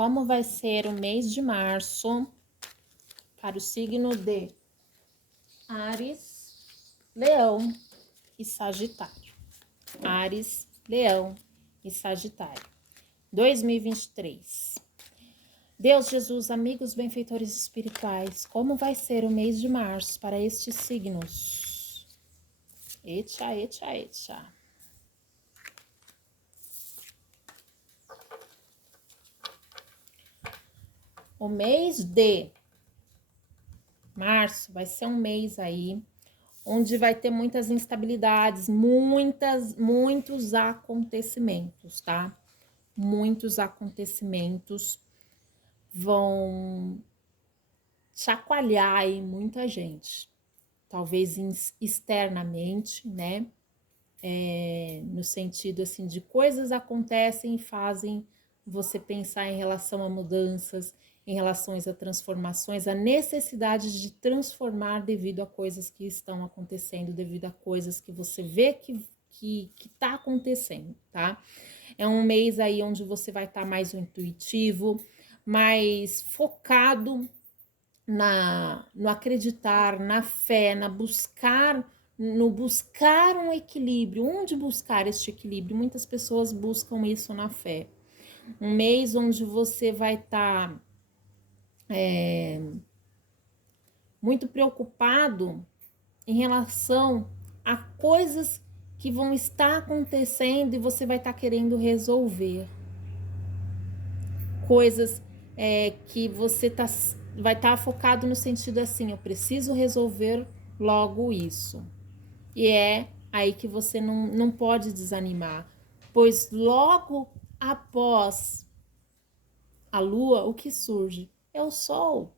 como vai ser o mês de março para o signo de Áries, Leão e Sagitário. Áries, Leão e Sagitário. 2023. Deus, Jesus, amigos benfeitores espirituais, como vai ser o mês de março para estes signos? Eita, eita, eita. O mês de março vai ser um mês aí onde vai ter muitas instabilidades, muitos acontecimentos, tá? Muitos acontecimentos vão chacoalhar aí muita gente, talvez externamente, né? No sentido assim de coisas acontecem e fazem você pensar em relação a mudanças, em relação a transformações, a necessidade de transformar devido a coisas que estão acontecendo, devido a coisas que você vê que tá acontecendo, tá? É um mês aí onde você vai estar mais intuitivo, mais focado no acreditar, na fé, no buscar um equilíbrio. Onde buscar este equilíbrio? Muitas pessoas buscam isso na fé. Um mês onde você vai estar muito preocupado em relação a coisas que vão estar acontecendo e você vai estar querendo resolver. Coisas que você vai estar focado no sentido assim, eu preciso resolver logo isso. E é aí que você não pode desanimar, pois logo após a lua, o que surge? É o sol,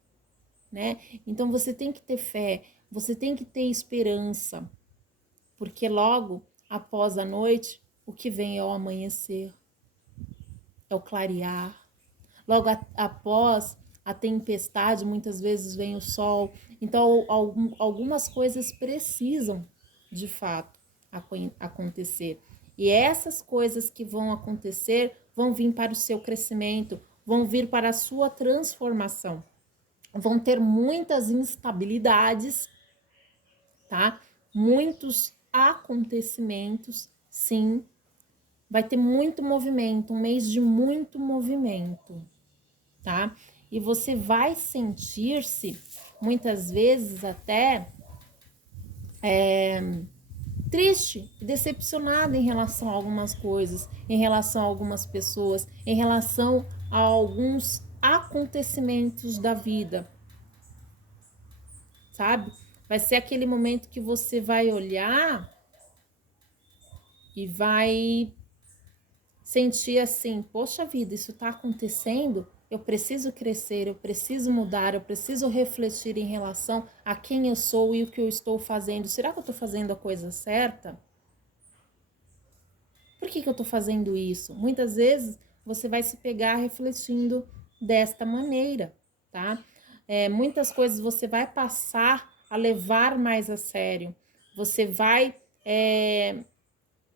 né? Então você tem que ter fé, você tem que ter esperança, porque logo após a noite, o que vem é o amanhecer, é o clarear. Logo após a tempestade, muitas vezes vem o sol. Então, algumas coisas precisam, de fato, acontecer. E essas coisas que vão acontecer vão vir para o seu crescimento, vão vir para a sua transformação. Vão ter muitas instabilidades, tá? Muitos acontecimentos, sim. Vai ter muito movimento, um mês de muito movimento, tá? E você vai sentir-se, muitas vezes até, triste e decepcionada em relação a algumas coisas, em relação a algumas pessoas, em relação a alguns acontecimentos da vida, sabe? Vai ser aquele momento que você vai olhar e vai sentir assim, poxa vida, isso tá acontecendo, eu preciso crescer, eu preciso mudar, eu preciso refletir em relação a quem eu sou e o que eu estou fazendo. Será que eu estou fazendo a coisa certa? Por que eu estou fazendo isso? Muitas vezes você vai se pegar refletindo desta maneira, tá? Muitas coisas você vai passar a levar mais a sério. Você vai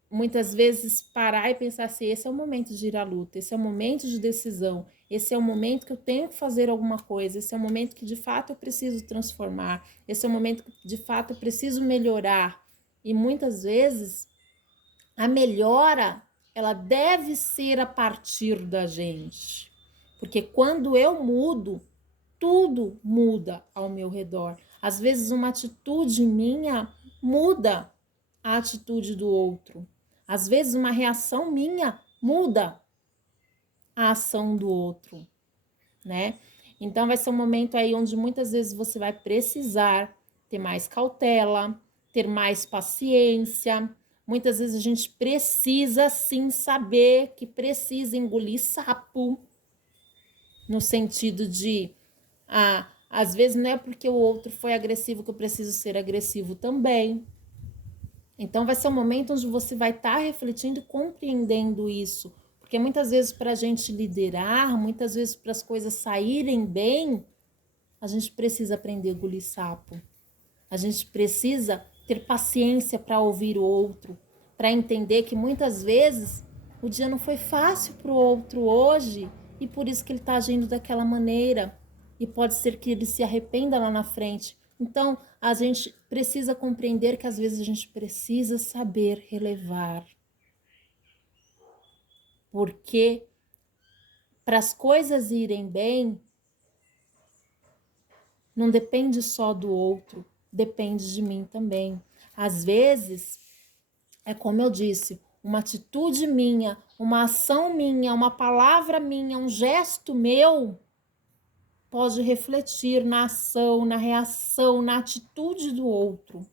muitas vezes parar e pensar assim, esse é o momento de ir à luta, esse é o momento de decisão, esse é o momento que eu tenho que fazer alguma coisa, esse é o momento que de fato eu preciso transformar, esse é o momento que de fato eu preciso melhorar. E muitas vezes a melhora, ela deve ser a partir da gente, porque quando eu mudo, tudo muda ao meu redor. Às vezes uma atitude minha muda a atitude do outro. Às vezes uma reação minha muda a ação do outro, né? Então vai ser um momento aí onde muitas vezes você vai precisar ter mais cautela, ter mais paciência. Muitas vezes a gente precisa sim saber que precisa engolir sapo, no sentido de às vezes não é porque o outro foi agressivo que eu preciso ser agressivo também. Então vai ser um momento onde você vai estar refletindo e compreendendo isso. Porque muitas vezes para a gente liderar, muitas vezes para as coisas saírem bem, a gente precisa aprender a engolir sapo. A gente precisa ter paciência para ouvir o outro, para entender que muitas vezes o dia não foi fácil para o outro hoje e por isso que ele está agindo daquela maneira. E pode ser que ele se arrependa lá na frente. Então, a gente precisa compreender que às vezes a gente precisa saber relevar. Porque para as coisas irem bem, não depende só do outro, depende de mim também. Às vezes, é como eu disse, uma atitude minha, uma ação minha, uma palavra minha, um gesto meu pode refletir na ação, na reação, na atitude do outro.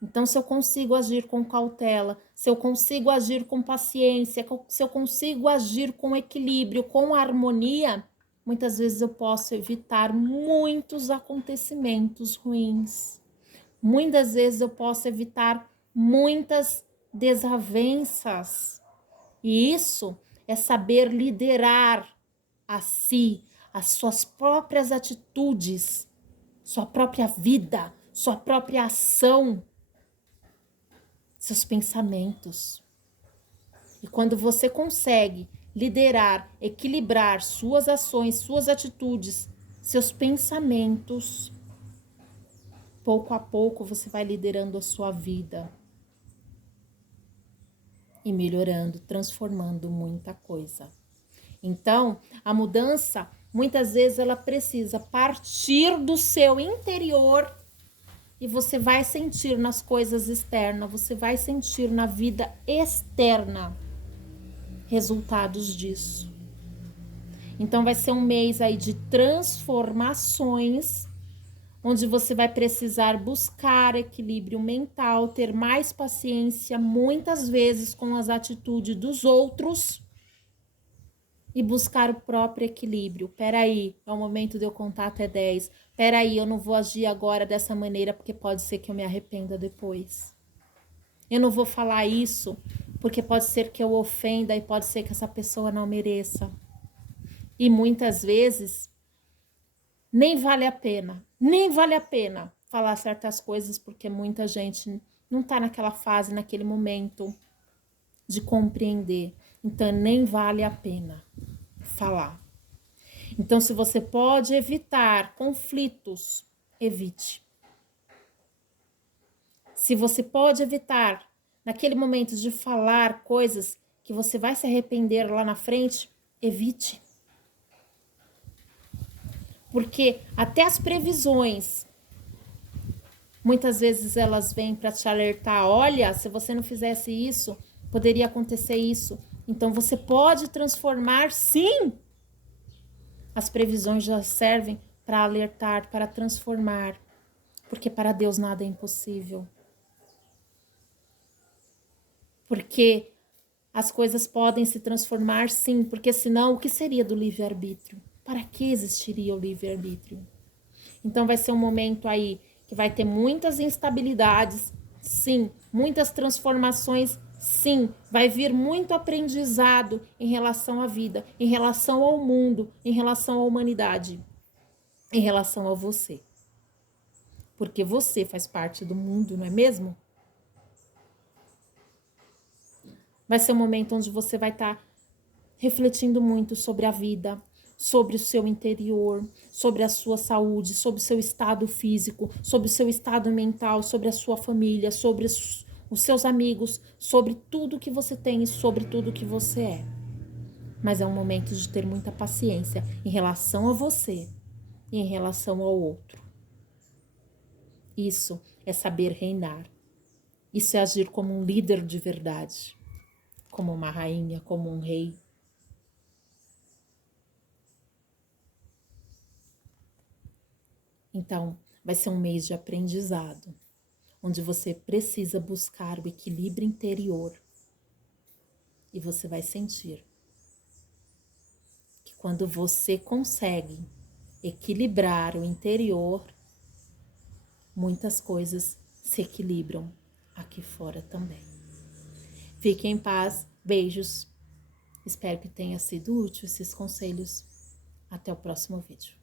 Então, se eu consigo agir com cautela, se eu consigo agir com paciência, se eu consigo agir com equilíbrio, com harmonia, muitas vezes eu posso evitar muitos acontecimentos ruins. Muitas vezes eu posso evitar muitas desavenças. E isso é saber liderar a si, as suas próprias atitudes, sua própria vida, sua própria ação, seus pensamentos. E quando você consegue liderar, equilibrar suas ações, suas atitudes, seus pensamentos, pouco a pouco você vai liderando a sua vida e melhorando, transformando muita coisa. Então, a mudança, muitas vezes, ela precisa partir do seu interior e você vai sentir nas coisas externas, você vai sentir na vida externa resultados disso. Então, vai ser um mês aí de transformações, onde você vai precisar buscar equilíbrio mental, ter mais paciência, muitas vezes com as atitudes dos outros, e buscar o próprio equilíbrio. Peraí, é o momento de eu contar até 10. Peraí, eu não vou agir agora dessa maneira porque pode ser que eu me arrependa depois. Eu não vou falar isso porque pode ser que eu ofenda e pode ser que essa pessoa não mereça. E muitas vezes nem vale a pena falar certas coisas porque muita gente não tá naquela fase, naquele momento de compreender. Então nem vale a pena falar. Então, se você pode evitar conflitos, evite. Se você pode evitar, naquele momento de falar coisas que você vai se arrepender lá na frente, evite. Porque até as previsões, muitas vezes elas vêm para te alertar, olha, se você não fizesse isso, poderia acontecer isso. Então, você pode transformar, sim. As previsões já servem para alertar, para transformar, porque para Deus nada é impossível. Porque as coisas podem se transformar, sim, porque senão o que seria do livre-arbítrio? Para que existiria o livre-arbítrio? Então vai ser um momento aí que vai ter muitas instabilidades, sim, muitas transformações, sim, vai vir muito aprendizado em relação à vida, em relação ao mundo, em relação à humanidade, em relação a você. Porque você faz parte do mundo, não é mesmo? Vai ser um momento onde você vai estar refletindo muito sobre a vida, sobre o seu interior, sobre a sua saúde, sobre o seu estado físico, sobre o seu estado mental, sobre a sua família, sobre os seus amigos, sobre tudo que você tem e sobre tudo que você é. Mas é um momento de ter muita paciência em relação a você e em relação ao outro. Isso é saber reinar. Isso é agir como um líder de verdade, como uma rainha, como um rei. Então, vai ser um mês de aprendizado, onde você precisa buscar o equilíbrio interior. E você vai sentir que quando você consegue equilibrar o interior, muitas coisas se equilibram aqui fora também. Fique em paz, beijos. Espero que tenha sido útil esses conselhos. Até o próximo vídeo.